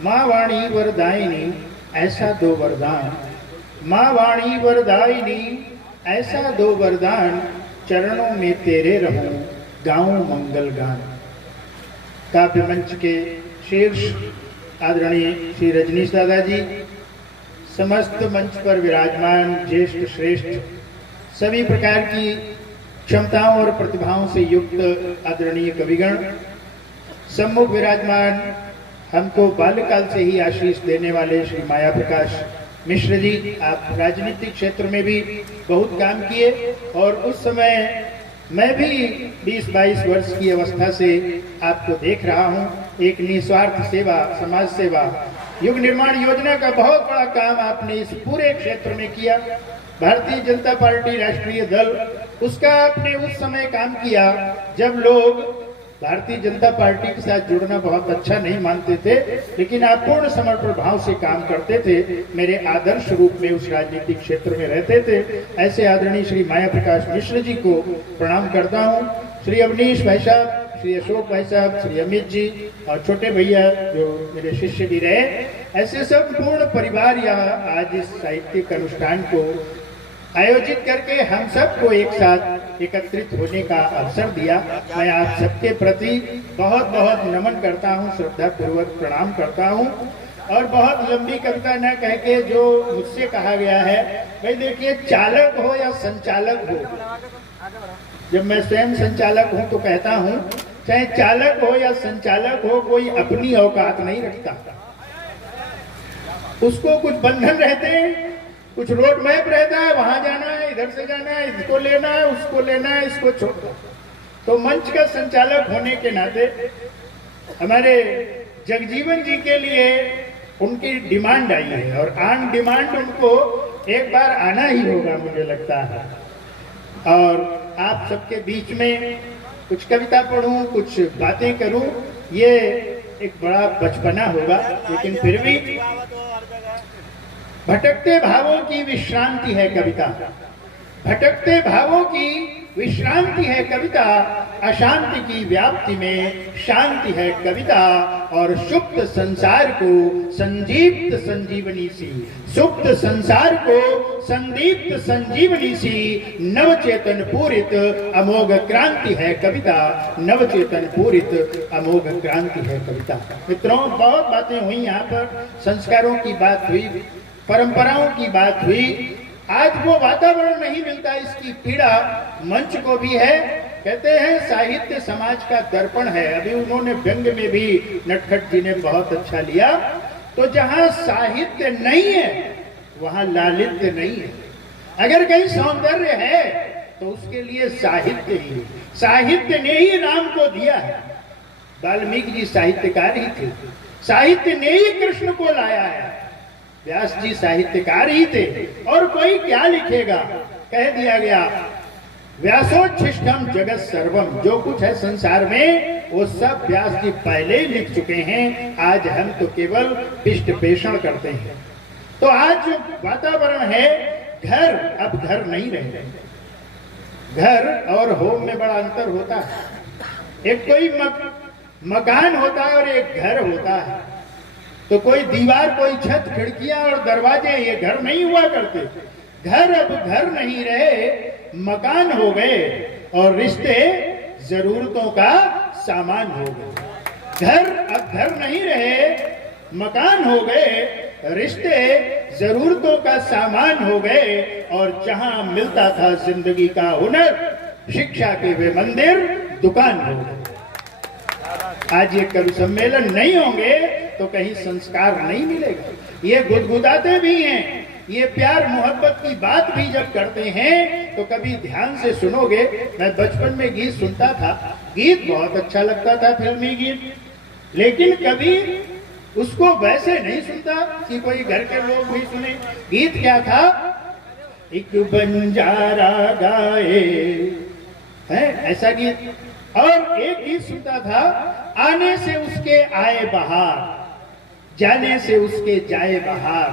माँ वाणी वरदायिनी ऐसा दो वरदान, माँ वाणी वरदायिनी ऐसा दो वरदान, चरणों में तेरे रहूं गाऊं मंगल गान। काव्य मंच के शीर्ष आदरणीय श्री रजनीश दादा जी, समस्त मंच पर विराजमान ज्येष्ठ श्रेष्ठ सभी प्रकार की क्षमताओं और प्रतिभाओं से युक्त आदरणीय कविगण, सम्मुख विराजमान हमको बाल्यकाल से ही आशीष देने वाले श्री माया प्रकाश मिश्र जी, आप राजनीतिक क्षेत्र में भी बहुत काम किए और उस समय मैं भी 20-22 वर्ष की अवस्था से आपको देख रहा हूं। एक निस्वार्थ सेवा, समाज सेवा, युग निर्माण योजना का बहुत बड़ा काम आपने इस पूरे क्षेत्र में किया। भारतीय जनता पार्टी राष्ट्रीय दल, उसका आपने उस समय काम किया जब लोग भारतीय जनता पार्टी के साथ जुड़ना बहुत अच्छा नहीं मानते थे, लेकिन आप पूर्ण समर्पण भाव से काम करते थे, मेरे आदर्श रूप में उस राजनीतिक क्षेत्र में रहते थे। ऐसे आदरणीय श्री माया प्रकाश मिश्र जी को प्रणाम करता हूँ। श्री अवनीश भाई साहब, श्री अशोक भाई साहब, श्री अमित जी और छोटे भैया जो मेरे शिष्य भी रहे, ऐसे संपूर्ण परिवार यहाँ आज इस साहित्यिक अनुष्ठान को आयोजित करके हम सबको एक साथ एकत्रित होने का अवसर दिया। मैं आप सबके प्रति बहुत बहुत नमन करता हूँ, श्रद्धा पूर्वक प्रणाम करता हूँ। और बहुत लंबी कविता न कह के जो मुझसे कहा गया है, भाई देखिए, चालक हो या संचालक हो, जब मैं स्वयं संचालक हूँ तो कहता हूँ, चाहे चालक हो या संचालक हो, कोई अपनी औकात नहीं रखता। उसको कुछ बंधन रहते हैं, कुछ रोड मैप रहता है, वहां जाना है, इधर से जाना है, इसको लेना है, उसको लेना है, इसको छोड़ना। तो मंच का संचालक होने के नाते हमारे जगजीवन जी के लिए उनकी डिमांड आई है और ऑन डिमांड उनको एक बार आना ही होगा, मुझे लगता है। और आप सबके बीच में कुछ कविता पढ़ूं, कुछ बातें करूं, ये एक बड़ा बचपना होगा, लेकिन फिर भी भटकते भावों की विश्रांति है कविता, भटकते भावों की विश्रांति है कविता, अशांति की व्याप्ति में शांति है कविता, और सुप्त संसार को संजीवित संजीवनी सी, सुप्त संसार को संदीप्त संजीवनी सी, नवचेतन पूरित अमोघ क्रांति है कविता, नवचेतन पूरित अमोघ क्रांति है कविता। मित्रों, बहुत बातें हुई यहाँ पर, संस्कारों की बात हुई, परंपराओं की बात हुई। आज वो वातावरण नहीं मिलता, इसकी पीड़ा मंच को भी है। कहते हैं साहित्य समाज का दर्पण है, अभी उन्होंने व्यंग में भी नटखट जी ने बहुत अच्छा लिया। तो जहां साहित्य नहीं है वहां लालित्य नहीं है। अगर कहीं सौंदर्य है तो उसके लिए साहित्य ही, साहित्य ने ही राम को दिया है। वाल्मीकि जी साहित्यकार ही थे, साहित्य ने ही कृष्ण को लाया है। व्यास जी साहित्यकार ही थे, और कोई क्या लिखेगा, कह दिया गया व्यासोच्छिष्टम जगत सर्वम, जो कुछ है संसार में वो सब व्यास जी पहले ही लिख चुके हैं, आज हम तो केवल पृष्ठ पेषण करते हैं। तो आज जो वातावरण है, घर अब घर नहीं रहे। घर और होम में बड़ा अंतर होता है। एक कोई मकान होता है और एक घर होता है। तो कोई दीवार, कोई छत, खिड़कियां और दरवाजे, ये घर नहीं हुआ करते। घर अब घर नहीं रहे, मकान हो गए, और रिश्ते जरूरतों का सामान हो गए। घर अब घर नहीं रहे, मकान हो गए, रिश्ते जरूरतों का सामान हो गए, और जहां मिलता था जिंदगी का हुनर, शिक्षा के वे मंदिर दुकान हो गए। आज ये कवि सम्मेलन नहीं होंगे तो कहीं संस्कार नहीं मिलेगा। ये गुदगुदाते भी हैं, ये प्यार मोहब्बत की बात भी जब करते हैं तो कभी ध्यान से सुनोगे। मैं बचपन में गीत सुनता था, गीत बहुत अच्छा लगता था, फिल्मी गीत, लेकिन कभी उसको वैसे नहीं सुनता कि कोई घर के लोग भी सुने। गीत क्या था? एक बंजारा गाए, है ऐसा गीत। और एक गीत सुनता था, आने से उसके आए बहार, जाने से उसके जाए बहार।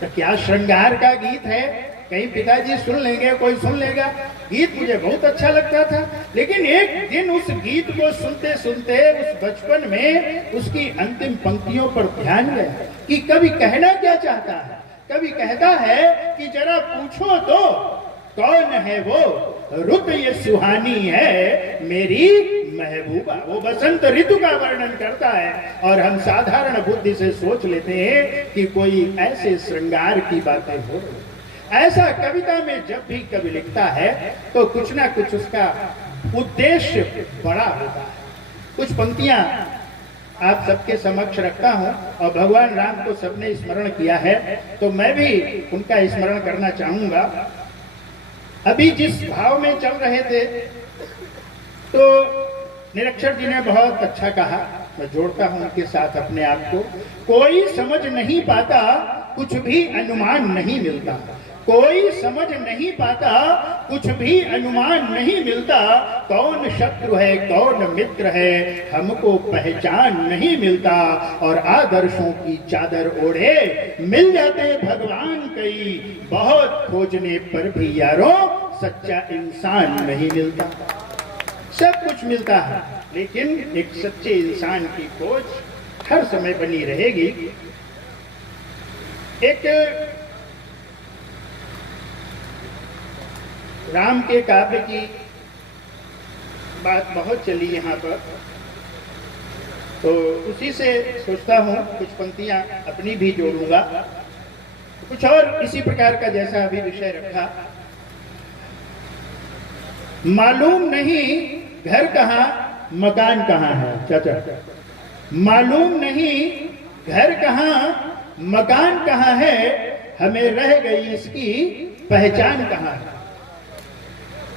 तो क्या श्रृंगार का गीत है, कहीं पिताजी सुन लेंगे, कोई सुन लेगा। गीत मुझे बहुत अच्छा लगता था, लेकिन एक दिन उस गीत को सुनते सुनते उस बचपन में उसकी अंतिम पंक्तियों पर ध्यान गया कि कवि कहना क्या चाहता है। कवि कहता है कि जरा पूछो तो कौन है वो, रुत ये सुहानी है मेरी महबूबा। वो बसंत ऋतु का वर्णन करता है और हम साधारण बुद्धि से सोच लेते हैं कि कोई ऐसे श्रृंगार की बातें हो रही। ऐसा कविता में जब भी कवि लिखता है तो कुछ ना कुछ उसका उद्देश्य बड़ा होता है। कुछ पंक्तियां आप सबके समक्ष रखता हूं और भगवान राम को सबने स्मरण किया है तो मैं भी उनका स्मरण करना चाहूंगा। अभी जिस भाव में चल रहे थे तो निरक्षर जी ने बहुत अच्छा कहा, मैं जोड़ता हूं उनके साथ अपने आप को। कोई समझ नहीं पाता, कुछ भी अनुमान नहीं मिलता। कोई समझ नहीं पाता, कुछ भी अनुमान नहीं मिलता। कौन शत्रु है कौन मित्र है हमको पहचान नहीं मिलता। और आदर्शों की चादर ओढ़े मिल जाते भगवान कई, बहुत खोजने पर भी यारों सच्चा इंसान नहीं मिलता। सब कुछ मिलता है लेकिन एक सच्चे इंसान की खोज हर समय बनी रहेगी। एक राम के काव्य की बात बहुत चली यहाँ पर, तो उसी से सोचता हूँ कुछ पंक्तियाँ अपनी भी जोड़ूंगा। कुछ और इसी प्रकार का जैसा अभी विषय रखा। मालूम नहीं घर कहाँ मकान कहाँ है, चाचा मालूम नहीं घर कहाँ मकान कहाँ है, हमें रह गई इसकी पहचान कहाँ है।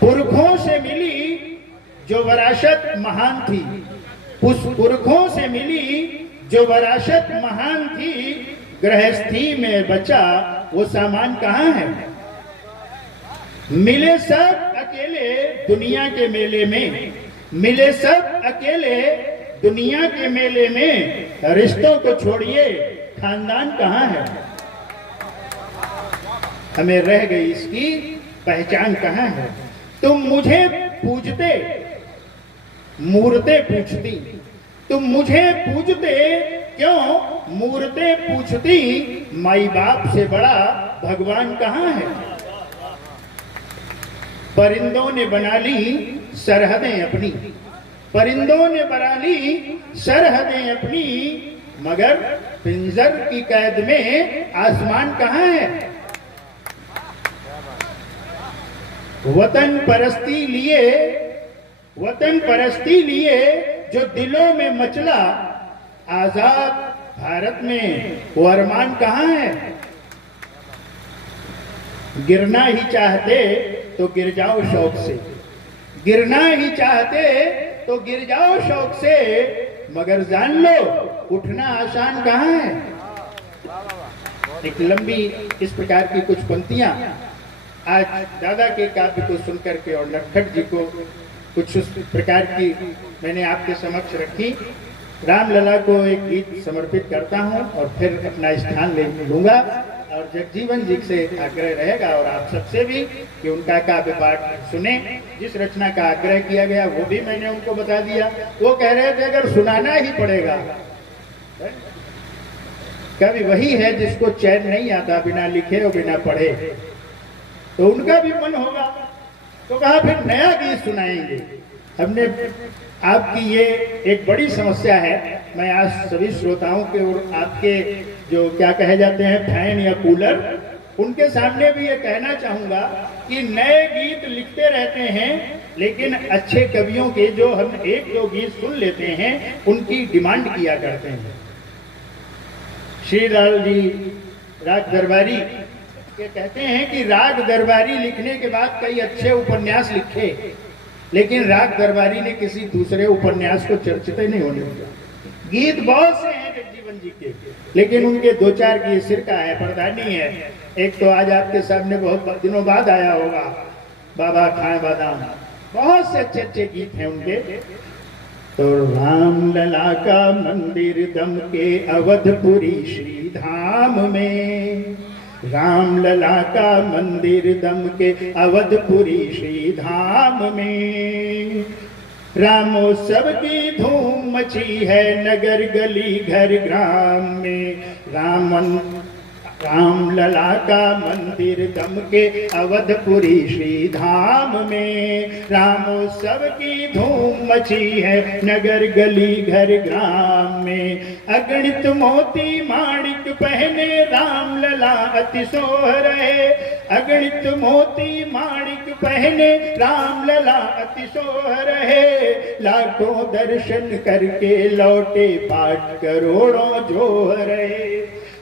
पुरखों से मिली जो विरासत महान थी, उस पुरखों से मिली जो विरासत महान थी, गृहस्थी में बचा वो सामान कहाँ है। मिले सब अकेले दुनिया के मेले में, मिले सब अकेले दुनिया के मेले में, रिश्तों को छोड़िए खानदान कहाँ है। हमें रह गई इसकी पहचान कहाँ है। तुम मुझे पूजते मूर्तें पूछती, तुम मुझे पूजते क्यों मूर्तें पूछती, माई बाप से बड़ा भगवान कहाँ है। परिंदों ने बना ली सरहदें अपनी, परिंदों ने बना ली सरहदें अपनी, मगर पिंजर की कैद में आसमान कहाँ है। वतन परस्ती लिए, वतन परस्ती लिए जो दिलों में मचला, आजाद भारत में वो अरमान कहाँ है। गिरना ही चाहते तो गिर जाओ शौक से, गिरना ही चाहते तो गिर जाओ शौक से, मगर जान लो उठना आसान कहाँ है। एक लंबी इस प्रकार की कुछ पंक्तियां आज दादा के काव्य को सुनकर के और नटखट जी को कुछ उस प्रकार की मैंने आपके समक्ष रखी। रामलला को एक गीत समर्पित करता हूं और फिर अपना स्थान ले लूंगा और जगजीवन जी से आग्रह रहेगा और आप सबसे भी कि उनका काव्य पाठ सुने। जिस रचना का आग्रह किया गया वो भी मैंने उनको बता दिया। वो कह रहे थे अगर सुनाना ही पड़ेगा, कवि वही है जिसको चैन नहीं आता बिना लिखे और बिना पढ़े, तो उनका भी मन होगा तो कहा फिर नया गीत सुनाएंगे। हमने आपकी ये एक बड़ी समस्या है, मैं आज सभी श्रोताओं के और आपके जो क्या कहे जाते हैं फैन या कूलर, उनके सामने भी ये कहना चाहूंगा कि नए गीत लिखते रहते हैं लेकिन अच्छे कवियों के जो हम एक दो गीत सुन लेते हैं उनकी डिमांड किया करते हैं। श्रीलाल जी राग दरबारी के कहते हैं कि राग दरबारी लिखने के बाद कई अच्छे उपन्यास लिखे, लेकिन राग दरबारी ने किसी दूसरे उपन्यास को चर्चित नहीं होने दिया। गीत बहुत से हैं जगजीवन जी के, लेकिन उनके दो चार गीत सिरका है, प्रधानी है। एक तो आज आपके सामने बहुत दिनों बाद आया होगा, बाबा खाए बादाम, बहुत से अच्छे अच्छे गीत हैं उनके। तो राम लला का मंदिर दम के अवधपुरी श्री धाम में, राम लला का मंदिर दम के अवधपुरी श्री धाम में। रामोत्सव की धूम मची है नगर गली घर ग्राम में। राम लला का मंदिर दम के अवधपुरी श्री धाम में। रामोत्सव की धूम मची है नगर गली घर ग्राम में। अगणित मोती माणिक पहने राम लला अति सोह रहे। अगणित मोती माणिक पहने राम लला अति सोह रहे। लाखों दर्शन करके लौटे बाट करोड़ों जोह रहे।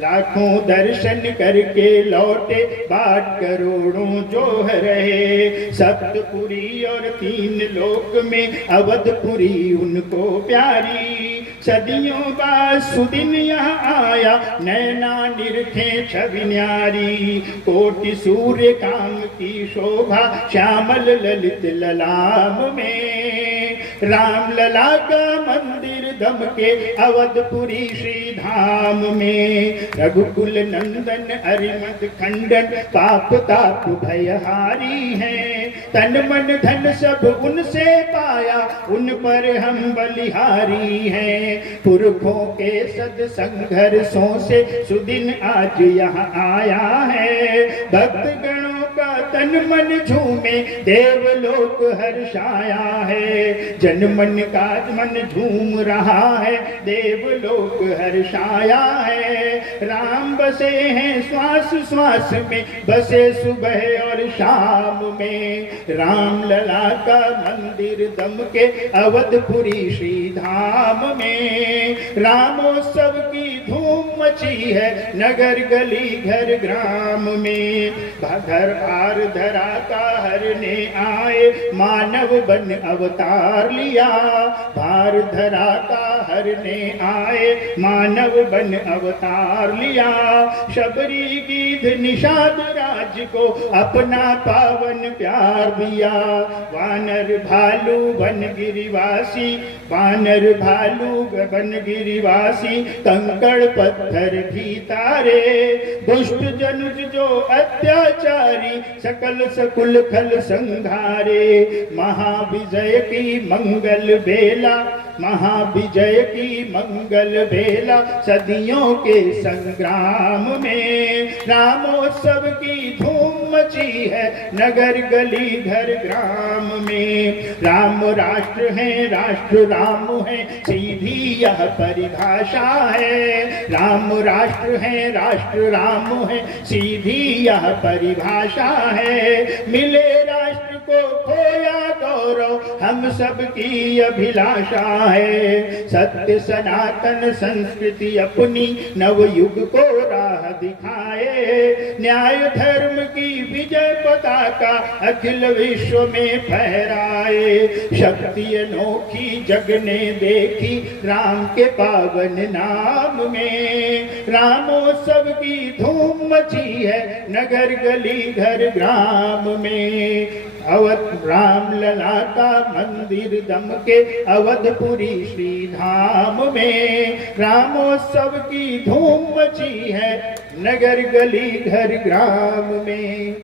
लाखों दर्शन करके लौटे बाट करोड़ों जोह रहे। सप्तपुरी और 3 लोक में अवधपुरी उनको प्यारी। सदियों बाद सुदिन यहाँ आया नैना निरखे छवि न्यारी। कोटि सूर्य काम की शोभा श्यामल ललित ललाम में। राम लला का मंदिर दम के अवधपुरी श्री धाम में। रघुकुल नंदन अरिमद खंडन पाप ताप भयहारी हैं। तन मन धन सब उनसे पाया उन पर हम बलिहारी हैं। पुरखों के सद संघर्षों से सुदिन आज यहाँ आया है। भक्त गणों का तन मन झूमे देवलोक हर्षाया है। जन मन का मन झूम रहा है देवलोक हर्षाया है। राम बसे हैं श्वास श्वास में बसे सुबह और शाम में। राम लला का मंदिर दम के अवधपुरी श्री धाम में। रामोत्सव की धूम मची है नगर गली घर ग्राम में। धर आर धरा का हरने आए मानव बन अवतार लिया। भार धरा का हरने आए मानव बन अवतार लिया। शबरी गीध निषाद राज को अपना पावन प्यार दिया। वानर भालू बन गिरिवासी वानर भालू बन गिरिवासी कंकड़ पत्थर भी तारे। दुष्ट जनुज जो अत्याचारी सकल सकुल खल संघारे। महाविजय की मंगल बेला महाविजय की मंगल बेला सदियों के संग्राम में। रामोत्सव की धूम मची है नगर गली घर ग्राम में। राम राष्ट्र है राष्ट्र राम है सीधी यह परिभाषा है। राम राष्ट्र है राष्ट्र राम है सीधी यह परिभाषा है। मिले राष्ट्र को खोया गौरव हम सबकी अभिलाषा है। सत्य सनातन संस्कृति अपनी नवयुग को राह दिखाए। न्याय धर्म की विजय पताका अखिल विश्व में फहराए। शक्ति अनोखी जग ने देखी राम के पावन नाम में। रामोत्सव की धूम मची है नगर गली घर ग्राम में। राम लला का मंदिर दम के अवधपुरी श्री धाम में। रामोत्सव की धूम मची है नगर गली घर ग्राम में।